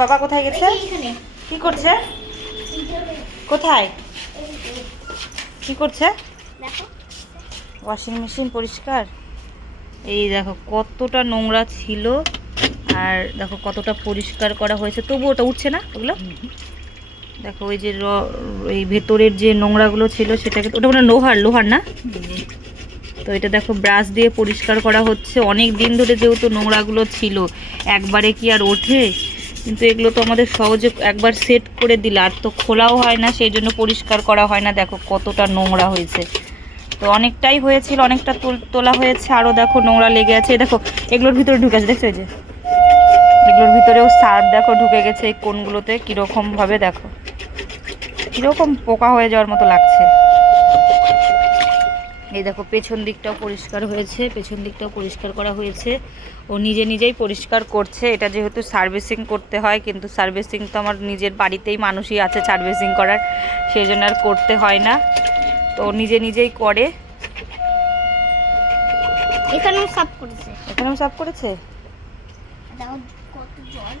বাবা কোথায় গেছে? কি করছে? কোথায় কি করছে? ওয়াশিং মেশিন পরিষ্কার। এই দেখো কতটা নোংরা ছিল, আর দেখো কতটা পরিষ্কার করা হয়েছে, তবু ওটা উঠছে না ওগুলো। দেখো ওই যে এই ভেতরের যে নোংরাগুলো ছিল সেটাকে, ওটা মানে লোহার লোহার না, তো এটা দেখো ব্রাশ দিয়ে পরিষ্কার করা হচ্ছে। অনেক দিন ধরে যেহেতু নোংরাগুলো ছিল, একবারে কি আর ওঠে? কিন্তু এগুলো তো আমাদের সহজে একবার সেট করে দিলে আর তো খোলাও হয় না, সেই জন্য পরিষ্কার করা হয় না। দেখো কতটা নোংরা হয়েছে, তো অনেকটাই হয়েছিল, অনেকটা তোলা হয়েছে, আরও দেখো নোংরা লেগে আছে। দেখো এগুলোর ভিতরে ঢুকে আছে, দেখছো? এই যে এগুলোর ভিতরেও সার দেখো ঢুকে গেছে এই কোণগুলোতে, কীরকমভাবে দেখো কীরকম পোকা হয়ে যাওয়ার মতো লাগছে। এই দেখো পেছন দিকটাও পরিষ্কার হয়েছে, পেছন দিকটাও পরিষ্কার করা হয়েছে। ও নিজে নিজেই পরিষ্কার করছে। এটা যেহেতু সার্ভিসিং করতে হয়, কিন্তু সার্ভিসিং তো আমার নিজের বাড়িতেই মানুষই আছে সার্ভিসিং করার, সেই জন্য আর করতে হয় না, তো নিজে নিজেই করে। এখানেও সাফ করেছে, এখানেও সাফ করেছে। কত জল